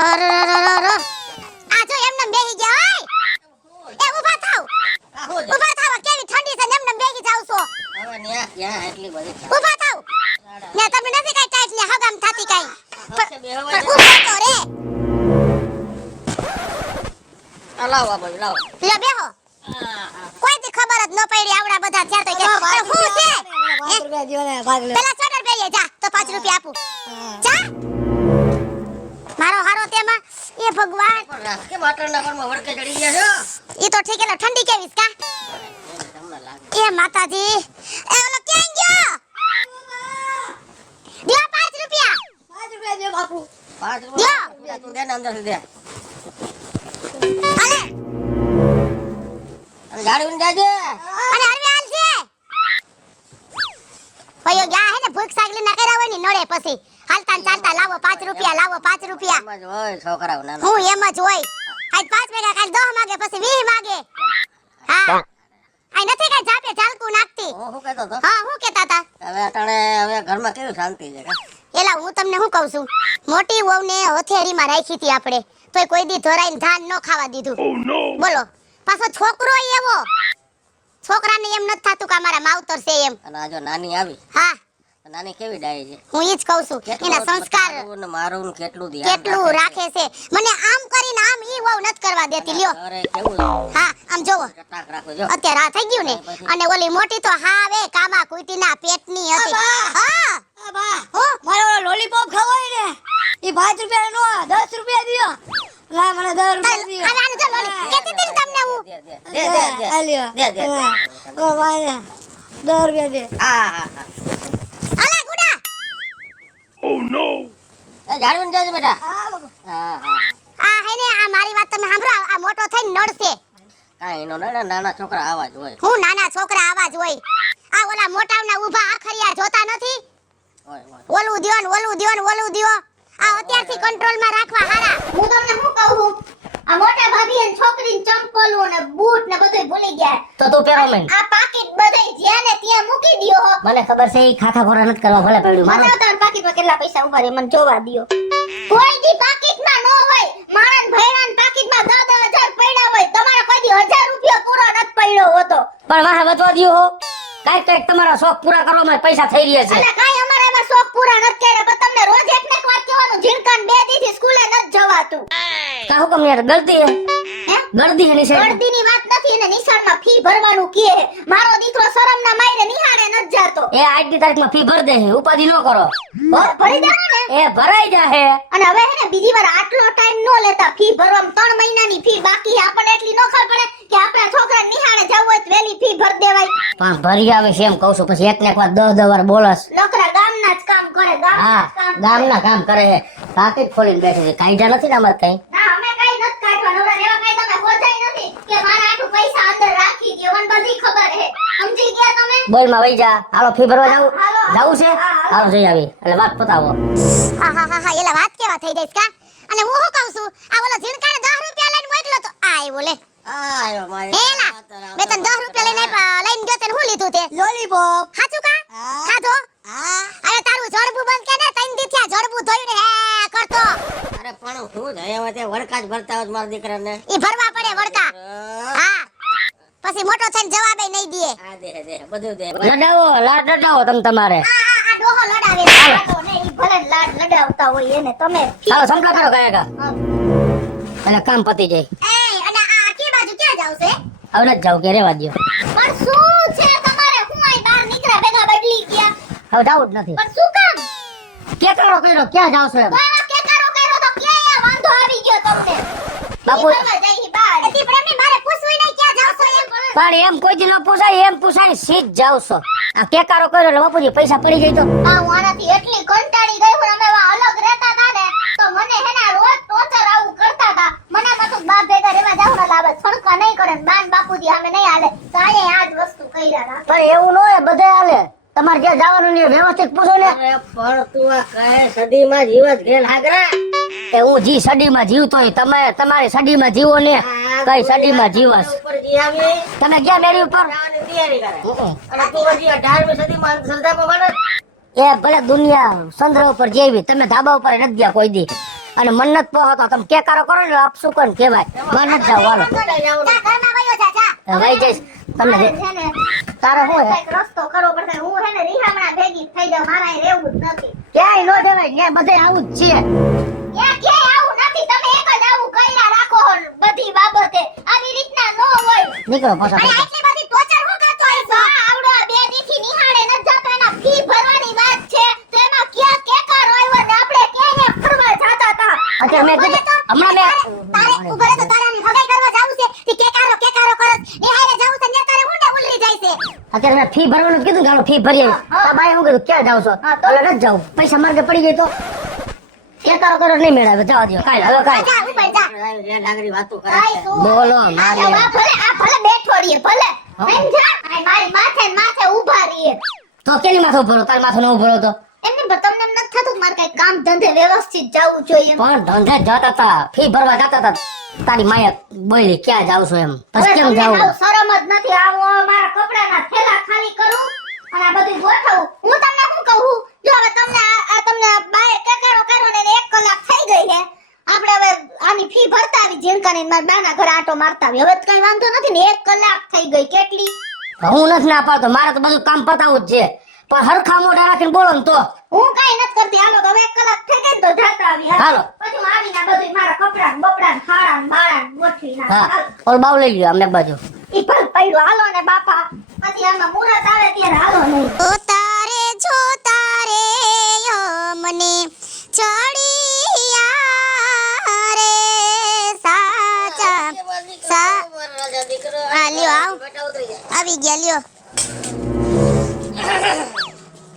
આ જો એમને બેહી ગયા ઓય એ ઊભા થાવ ઊભા થાવ કેવી ઠંડી છે એમને બેહી જાવ છો હવે ન્યા ક્યાં એટલી બધી ઊભા થાવ ને તમે નથી કઈ ટાઈટ ને હગામ થાતી કઈ પાસે બેહવા દે. ઊભા તો રે આ લાવો આ બાજુ લાવો લે બેહો કોઈ દી ખબર જ ન પડી આવડા બધા થયા તો કે હું છે પેલા સ્વેટર પહેરીએ જા તો 5 રૂપિયા આપું જા મારો હારો તેમાં એ ભગવાન પણ રાખ કે માટરના પરમાં વળકે ચડી ગયા છો ઈ તો ઠીક એટલે ઠંડી કેવીસ કા તમને લાગે એ માતાજી એ ઓલો ક્યાં ગયો દિયો 5 રૂપિયા દે બાપુ 5 રૂપિયા તું દે ને અંદર દે અલે અને ગાડી ઉન જાજે અને હરવે હાલ છે પયો ગયા હે ને ભૂખ સાગલી ના કર્યા હોય ને નડે પછી હાલતા ને ચાલતા લાવો 5 રૂપિયા લાવો 5 રૂપિયા એમ જ હોય છોકરાઓ નાના હું એમ જ હોય આજ 5 ભેગા કાલ 10 માગે પછી 20 માગે હા આઈ નથી કઈ જાપે ચાલકું નાખતી હું શું કહેતો હતો હા હું કહેતા હતા હવે અટાણે હવે ઘરમાં કેવી શાંતિ છે કા એલા હું તમને શું કહું છું મોટી વહુને હથેળીમાં રાખી હતી આપણે તોય કોઈ દી ધરાઈને ધાન ન ખાવા દીધું બોલો પાછો છોકરો એવો છોકરાને એમ નથી થાતું કે અમારા માવતર છે એમ અને આ જો નાની આવી હા નાની કેવી ડાય છે હું ઈ જ કહું છું એના સંસ્કાર તારું ને મારું ને કેટલું ધ્યાન કેટલું રાખે છે મને આમ કરીને આમ ઈ વહુ નથી કરવા દેતી લ્યો અરે કેવું હા આમ જોવો ચટાક રાખો જો અત્યારે આ થઈ ગયું ને અને ઓલી મોટી તો હા વે કામા કુટીના પેટની હતી હા હો મારો લોલીપોપ ખવાય ને ઈ 5 રૂપિયા નો 10 રૂપિયા દિયો લા મને 10 રૂપિયા આને જો લોલી કેતી હતી ને તમને હું દે આલ્યો દે દે ઓ ભાઈ 10 રૂપિયા દે હા અલા ગુડા એ ઝાડુ ને જાજે બેટા હા બાબુ હા હા આ હે ને આ મારી વાત તમે સાંભળો આ મોટો થઈને નડશે કાંઈ નો નાના છોકરા આવા જ હોય હું નાના છોકરા આવા જ હોય આ ઓલા મોટાવના ઊભા આખરિયા જોતા નથી હોય ઓલું દ્યો ને ઓલું દ્યો ને ઓલું દ્યો આ અત્યારથી કંટ્રોલમાં રાખવા હારા હું તમને શું કહું છું આ મોટા ભાભી અને છોકરીને ચંપલો ને બૂટ ને બધું ભૂલી ગયા તો તું પેરો મેં આ પાકીટ બધે જ્યાં ને ત્યાં મૂકી દ્યો હો મને ખબર છે ઈ ખાખા ખોરા નથી કરવા ભલે પડ્યું મારો મને તાર પાકીટમાં કેટલા પૈસા ઉભા રે મને જોવા દ્યો કોઈ દી પાકીટમાં નો હોય માણસ ભૈરાન પાકીટમાં 10,000 પડ્યા હોય તમારા કોઈ દી 1000 રૂપિયા પૂરો નથી પડ્યો હોતો પણ વાહ વધવા દ્યો હો કાઈ તમારા શોખ પૂરા કરવામાં પૈસા થઈ રહ્યા છે અને કાઈ અમારા એમાં શોખ પૂરા નથી કર્યા પણ તમને રોજ એક ને એક વાત કહેવાનું ઝીણકાન 2 દીથી સ્કૂલે નથી જવાતું કા હુકમ યાર ગલતી હે ગળદી હે નિશાળ ગળદીની વાત નથી એને નિશાળમાં ફી ભરવાનું કહે મારો દીકરો શરમના માયરે નિહાળે નથી જાતો એ આજની તારીખમાં ફી ભર દે હે ઉપાધિ ન કરો ભરી દેવો ને એ ભરાઈ જાહે અને હવે હે ને બીજી વાર આટલો ટાઈમ નો લેતા ફી ભરવામાં 3 મહિનાની ફી બાકી છે. આપણને એટલી નો ખબર પડે કે આપણા છોકરા નિહાળે જવું હોય તો વેલી ફી ભર દેવાય પણ ભરી આવે છે એમ કહું છું પછી એક ને એક વાર 10 વાર બોલસ નોકરા ગામના જ કામ કરે હા ગામના કામ કરે છે પાકીટ ખોલીને બેઠે છે કાયદા નથી ને અમાર કઈ ના અમે કઈ નથી કાઢવા નવરા રેવા કઈ તમે હોજાય નથી કે મારા આટલું પૈસા અંદર રાખી દયો મને બધી ખબર છે સમજી ગયા તમે બોલ માં વઈ જા હાલો ફી ભરવા જાવું હાલો. જાવું છે હાલો જઈ આવી એટલે વાત પતાવો હા હા હા હા એલા વાત કેવા થઈ જઈશ કા અને હું શું કહું છું આ ઓલો ઝીણકાને 10 રૂપિયા લઈને મોકલો તો આ આવ્યો લે આયો માય એલા મેં તને 10 રૂપિયા લઈને ગયો તને હું લીધું તે લોલીપોપ સાચું કા હા. ખાધો હા અરે તારું જડબું બંધ કે ને તઈન દી થયા જડબું ધોયું ને હે કરતો અરે પણ હું જ હવે તે વળકા જ ભરતા હોય મારા દીકરાને ઈ ભરવા પડે વળકા હા પછી મોટો થઈને જવાબે નહીં દે આ દે બધું દે લડાવો લાડ લડાવો તમે તમારે આ ડોહો લડાવે લાડો ને ઈ ભલે લાડ લડાવતા હોય એને તમે હાલો સંપલા કરો ગાયકા એટલે કામ પતી જાય એ અને આ આખી બાજુ ક્યાં જાવ છે હવે નથી જાવ કે રેવા દ્યો પણ શું છે તમારે હું અહીં બહાર નીકળ્યા ભેગા બદલી ગયા હવે જાવું જ નથી પણ શું કામ કેકડો કર્યો ક્યાં જાવ છો એમ બાવા કેકારો કર્યો તો ક્યાં વાંધો આવી ગયો તમને બાપુ ઈ ફરવા જઈ બહાર એથી પણ એમને મારે પૂછવું નહીં ક્યાં જાવ છો એમ પણ એમ કોઈ દી ન પૂછાય એમ પૂછાય સીધ જાવ છો આ કેકારો કર્યો એટલે બાપુજી પૈસા પડી જાય તો આ હું આનાથી એટલી કંટાળી ગઈ હું અમે એવા અલગ રહેતા હતા ને તો મને હે ને રોજ ટોર્ચર આવું કરતા હતા મને પાછું બાપ ભેગા રહેવા જાવ ને લાવે છણકા નહીં કરે ને બાન બાપુજી અમે નહીં હાલે તો આયે આ જ વસ્તુ કર્યા હતા પણ એવું ન હોય બધે હાલે તમારે જ્યાં જવાનું ને વ્યવસ્થિત પૂછો ને પણ તું આ કહે સદીમાં જીવત ઘેર હાગરા એ હું જી સડીમાં જીવતો હોય તમે તમારી સડીમાં જીવો ને કઈ સડીમાં જીવસ તમે ક્યાં મેળી ઉપર અને તું હજી 18મી સદીમાં અંધશ્રદ્ધામાં વળે એ ભલે દુનિયા ચંદ્ર ઉપર જેવી તમે ધાબા ઉપર નથી ગયા કોઈ દી અને મન નથી પોહાતો તમે કેકારો કરો ને આપશું કોણ કહેવાય મન જ જાવ હાલો જા ઘરમાં વયો જા વઈ જઈશ તમને છે ને તારે શું હે કઈક રસ્તો કરવો પડશે હું હે ને રીહામણા ભેગી થઈ જાઉં મારા અહીં રહેવું જ નથી ક્યાંય નો જવાય ત્યાં બધે આવું જ છે ક્યાંય આવું નથી તમે એક જ આવું કર્યા રાખો બધી બાબતે આવી રીતના ન હોય નીકળો પાછા અરે આટલી બધી ટોચર હું કરતો હઈશ આવડો આ બે દીથી નિહાળે ન જતો એના ફી ભરવાની વાત છે તો એમાં ક્યાં કેકાર આવ્યો ને આપણે ક્યાં ફરવા જાતા હતા અત્યારે મેં કીધું હમણાં મેં તારે ઉભરે તો તારાની હગાઈ કરવા જાવું છે તે કેકારો કરત એ હારે જાવું છે ને તારે હું ને ઉલરી જાય છે અત્યારે મેં ફી ભરવાનું કીધું કે હાલો ફી ભરીએ તો બાઈ હું કીધું ક્યાં જાવ છો એટલે નથી જાવ પૈસા માર્ગે પડી ગઈ તો કેકારો કરો નહીં મેળવે જવા દો કાઈ હવે કાઈ જા ઉપર જા નાગરી વાતો આય તું બોલો આ મારે ભલે બેઠો રહીએ ભલે સમજા આય મારી માથે ને માથે ઊભા રહીએ તો કેની માથે ઉભરો તાર માથે નો ઉભરો તો એમને તમને એમ નથી થતું કે મારે કઈ કામ ધંધે વ્યવસ્થિત જવું જોઈએ પણ ધંધે જતા તા ફી ભરવા જતા તા તારી માયા બોલી ક્યાં જાવ છો એમ પછી કેમ જાવ શરમ જ નથી આવો મારા કપડાના થેલા ખાલી કરું અને આ બધું ગોઠવું હું તમને શું કહું જો હવે તમને આ તમને બાય કેકારો કરો ને 1 કલાક થઈ ગઈ છે આપણે હવે આની ફી ભરતા આવી જીણકાની મારા બાના ઘરે આટો મારતા આવી હવે તો કઈ વાંધો નથી ને 1 કલાક થઈ ગઈ કેટલી હું નથી ના પાડતો મારે તો બધું કામ પતાવું જ છે પણ હરખા મોઢા રાખીને બોલો ને તો હું કઈ નથી કરતી હાલો તો હવે 1 કલાક થઈ ગઈ ને તો જાતા આવી હાલો. પછી હું આવીને બધું મારા કપડા બપડા ખાડા બાળા ગોઠવી હા નાખ ઓલ બાવ લઈ લ્યો અમને બાજુ ઈ પણ પડ્યું હાલો ને બાપા પછી આમાં મુરત આવે ત્યારે હાલો નહીં ઉતારે જો તારે મને ચડિયા રે સાચા આ લ્યો આવી ગયા લ્યો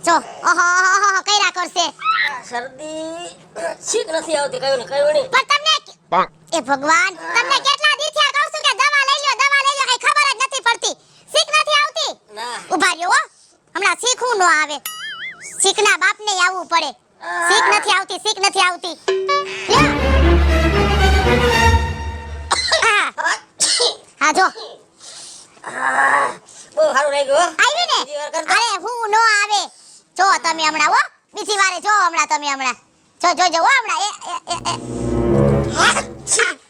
જો ઓહો કઈરા કરશે શરદી છીક નથી આવતી કયું ને કયું નહીં પણ તમને એ ભગવાન તમને કેટલા દી થયા કહું છું કે દવા લઈ લ્યો કઈ ખબર જ નથી પડતી શીખ નથી આવતી ના ઉભા રહ્યો હો હમણાં શીખવું નો આવે શીખના બાપને આવવું પડે શીખ નથી આવતી લ્યો. હા જો બહુ સારું લાગ્યું આવી ને અરે હું નો આવે જો તમે હમણાં હો બીજી વારે જો હમણાં તમે હમણાં જો હો હમણાં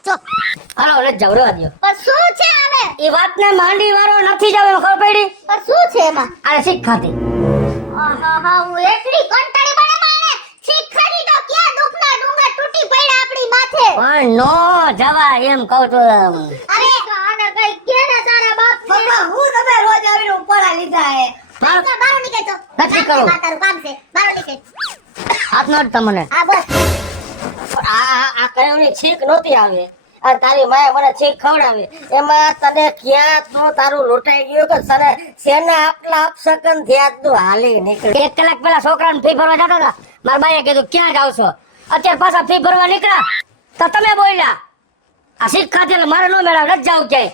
જો હાલો ને જાવ રેવા દો પણ શું છે હવે એ વાતને માંડી વાળો નથી જાવ એમ ખબર પડી પણ શું છે એમાં આ શીખ ખાતી આહા હું એકલી કંટાળી પડે મારે શીખ ખરી તો ક્યાં દુખના ડુંગર તૂટી પડ્યા આપણી માથે પણ નો જવા એમ કહું તો અરે આને કઈ કે ને તારા બાપ પપ્પા હું તમે રોજ આવીને ઉપડા લીધા હે બારો નીકળ તો નથી કરવું. તારું કામ છે બારો નીકળ હાથ નો તમને હા બસ આ કયો ની છીક નહોતી આવે આ તારી માએ મને છીક ખવડાવે એમાં તને ક્યાં તો તારું લોટાઈ ગયું કે તને સેના આપલા આપસકન ધ્યાન તો હાલી નીકળી 1 કલાક પહેલા છોકરાને ફી ભરવા જતા હતા મારા બાઈએ કીધું ક્યાં જાવ છો અત્યારે પાછા ફી ભરવા નીકળ્યા તો તમે બોલ્યા આ શીખ ખાતે એટલે મારે નો મેળા નથી જાવ ક્યાંય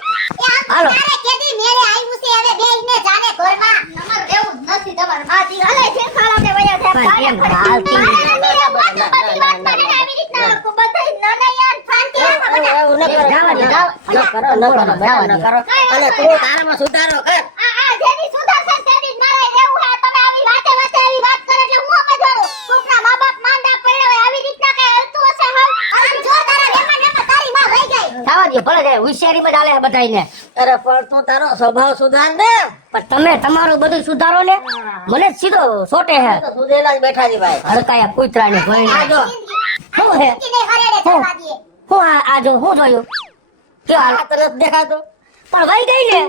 હાલો. તારે કેદી મેરે આવ્યું છે હવે બેહીને જાને ઘરમાં નંબર રહેવું જ નથી તમાર માથી હલે છે ખાલા ને વયા પણ કેમ હાલતી એવું ન કરો, જવા દે, ન કરો, જવા દે. અને તું તારામાં સુધારો કર જવા દે ભલે જાય હોશિયારીમાં જ હાલે છે બધાયને. અરે પણ તું તારો સ્વભાવ સુધાર દે પણ તમે તમારું બધું સુધારો ને મને જ સીધો સોટે હે સુધેલા જ બેઠા છે ભાઈ હડકાયા કૂતરાને ભઈને આ જો શું હે હું આ જો હું જોયું કે આ તરફ દેખાતો પણ વઈ ગઈ ને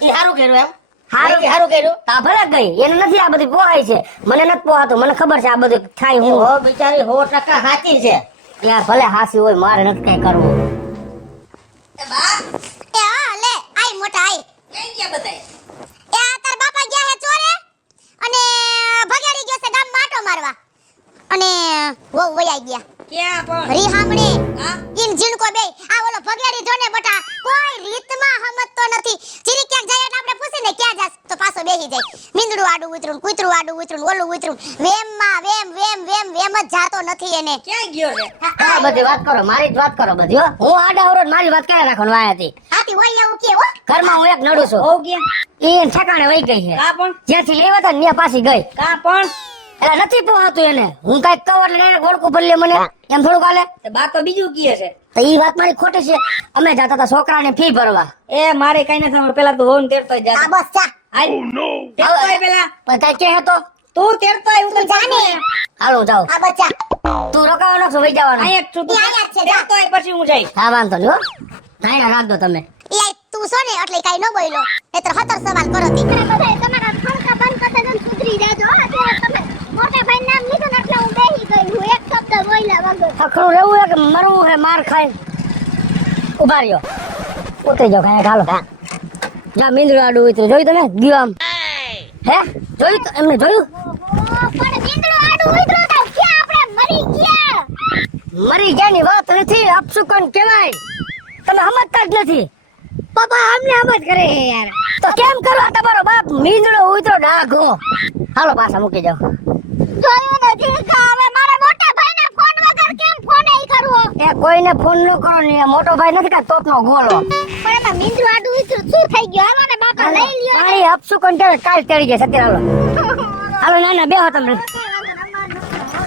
ઈ હારું કર્યું એમ હારું કર્યું તા ભલે ગઈ એને નથી આ બધી પોહાય છે મને નથી પોહાતું મને ખબર છે આ બધું થાય હું હો બિચારી 100% સાચી છે યાર ભલે હાસી હોય મારે નથી કઈ કરવું અને વો વયા ગયા ક્યાં પણ રી હામણે ઇન જીણકો બે આ ઓલો ભગેડી જોને બટા કોઈ રીતમાં હમતતો નથી જીરી ક્યાંક જાય એટલે આપણે પૂછે ને ક્યાં જાસ તો પાછો બેહી જાય મીંદડું આડું ઉતરું કૂતરું આડું ઉતરું ઓલું ઉતરું વેમમાં વેમ જ જાતો નથી એને ક્યાં ગયો છે આ બધી વાત કરો મારી જ વાત કરો બધી હો હું આડા અવરોજ મારી વાત કરે રાખવાનું આયા હતી હાથી હોય એવું કે હો ઘરમાં હું એક નડું છું હો ગયા એ ઠેકાણે વઈ ગઈ છે કા પણ જ્યાંથી લેવા હતા ને ત્યાં પાછી ગઈ કા પણ એટલે નથી પોહાતું એને. હું કઈક કહું એટલે એને ગોળકું ભરી લે મને. એમ થોડુંક હાલે? બા તો બીજું કીએ છે. તો ઈ વાત મારી ખોટી છે. અમે જતા હતા છોકરાને ફી ભરવા. એ મારે કઈ નથી સાંભળ, પેલા તું હોન તેડતો જા. આ બસ ચા. હાલ તેડતો આય પેલા. પણ કઈ કે હતો? તું તેડતો આય, હું તને જાને. હાલો હું જાઉં. આ બસ ચા. તું રોકાવાનો છો વઈ જવાનો? આય જ છું, તું ઈ આયા જ છે, જા. તેડતો આય પછી હું જઈશ. હા વાંધો નહીં હો. ધાયરા રાખજો તમે. ઈ આય તું છો ને એટલે કાઈ ન બોલ્યો. નહીતર 17 સવાલ કરો તી. બધાય તમારા ફણકા બંધ કરતા જન સુધરી જાજો. અત્યારે તમે મોટા ભાઈ નામ લીધું ને એટલે હું બેહી ગઈ. હું એક શબ્દ બોલ્યા વગર. ખખડું રહેવું હે કે મરવું હે માર ખાઈ? ઉભા રહ્યો. ઉતરી જાઓ કાંઈ હાલો. જા મીંદડું આડું ઉતર્યું. જોયું તમે? ગયો આમ. હે? જોયું તો એમને જોયું? પણ મીંદડો આડું ઉતરો તો ક્યાં આપણે મરી ગયા. મરી ગયાની વાત નથી, અપશુકન કહેવાય. તમે સમજતા જ નથી. પપ્પા અમને આમ જ કરે છે યાર. તો કેમ કરો આ તમારો બાપ મીંદડો ઉતરો ડાઘો? હાલો પાછા મૂકી જાઓ. જોયું ને જીલકા, હવે મારા મોટા ભાઈને ફોન વગર કેમ ફોન ઈ કરવો. એ કોઈને ફોન ન કરો ને. એ મોટો ભાઈ નથી કે તોપનો ગોળો. પણ એમાં મીંદડો આડું ઉતરો શું થઈ ગયું. હાલો ને બાપા લઈ લ્યો. કાંઈ અપશુકન કહેવાય. કાલ તેડી જાય સત્ય. હાલો હાલો ના ના બેહો તમે.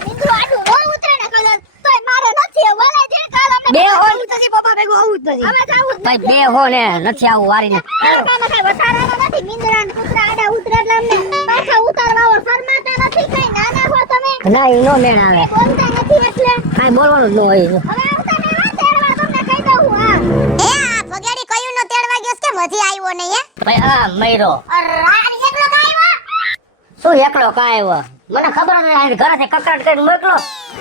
મીંદડો આડું નો ઉતરે ને કલર તોય મારે નથી. વલે જીલકા અમને બે હો આવું જ નથી પપ્પા, ભેગું આવું જ નથી. હવે જાવું જ ભાઈ બે હો ને નથી આવું વારીને. કામાં કઈ વધારાનો નથી. મીંદડા ને કૂતરા આડા ઉતરે એટલે અમને પાછા ઉતારવા શરમાતા નથી. કઈ નાના હો તમે, ના ઈ નો મેળ આવે. બોલતા નથી એટલે કાંઈ બોલવાનું જ ન હોય. હવે આવતા ને હા તેડવા તમને કહી દઉં હું. હા એ આ ભગેડી કયું નો તેડવા ગયો કે મધી આવ્યો નહીં હે. ભાઈ આ મયરો રાણી એકલો કાઈ આવ્યો. શું એકલો કાંઈ આવ્યો? મને ખબર જ નથી. ઘરેથી કકડાટ કરીને મોકલો.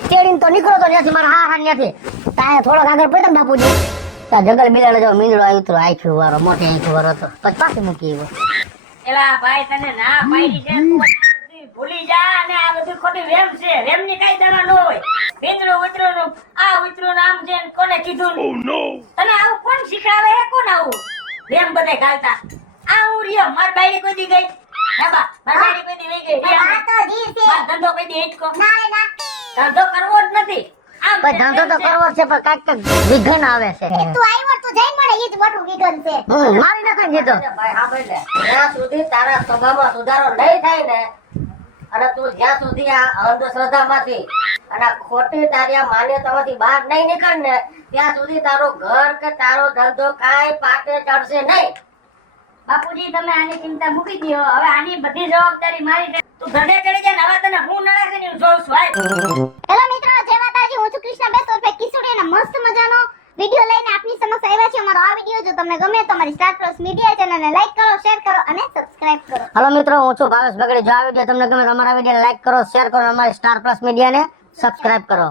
તેડીને તો નીકળો તો ત્યાંથી મારા હા ત્યાંથી ત્યાં થોડોક આગળ પડ્યો ને બાપુજી. ત્યાં જંગલ બિલાડે જો મીંદડો આવ્યો તો આંખ્યું વાળો, મોટી આંખ્યું વાળો હતો. પછી પાછી મૂકી આવ્યો. એલા ભાઈ તને ના પાડી છે, તું ભૂલી જા. અને આ બધું ખોટી વેમ છે. વેમ ની કઈ દવા ન હોય. મીંદડો ઉતરો નું આ ઉતરો નામ છે ને કોને કીધું? તને આવું કોણ શીખડાવે હે? કોણ આવું વેમ બધે ગાલતા? આ હું રહ્યો માર બાયડી કોઈ દી ગઈ? ના બા, માર બાયડી કોઈ દી વઈ ગઈ? આ તો જી છે. માર ધંધો કોઈ દી હિચકો? ના રે ના. ધંધો કરવો જ નથી. આમ ભાઈ ધંધો તો કરવો જ છે પણ કાંઈક વિઘન આવે છે. તું આવ્યો તું જઈ મળે ઈ જ મોટું વિઘન છે. મારી નાખે જીતો. ભાઈ સાંભળ લે, જ્યાં સુધી તારા સ્વભાવમાં સુધારો નહીં થાય ને, અને તું જ્યાં સુધી આ અંધશ્રદ્ધામાંથી અને આ ખોટી તારી આ માન્યતામાંથી બહાર નહીં નીકળ ને, ત્યાં સુધી તારો ઘર કે તારો ધંધો કાંઈ પાટે ચડશે નહીં. બાપુજી તમે આની ચિંતા મૂકી દો. હવે આની બધી જવાબદારી મારી છે. તું ધંધે ચડી જાય ને હવે તને હું નડે છે ને હું જોઉં છું. હાલ. હેલો મિત્રો, જય માતાજી. હું છું કૃષ્ણા બેસ ઉર્ફે કિશોરી અને મસ્ત મજાનો વિડિયો લઈને આપની સમક્ષ આવ્યા છે. અમારો આ વિડિયો જો તમને ગમે તો અમારી સ્ટાર પ્લસ મીડિયા ચેનલને લાઈક કરો, શેર કરો અને સબસ્ક્રાઇબ કરો. હાલો મિત્રો, હું છું ભાવેશ બગડી. જો આ વિડીયો તમને ગમે તો અમારા વિડીયોને લાઈક કરો, શેર કરો, અમારી સ્ટાર પ્લસ મીડિયાને સબસ્ક્રાઇબ કરો.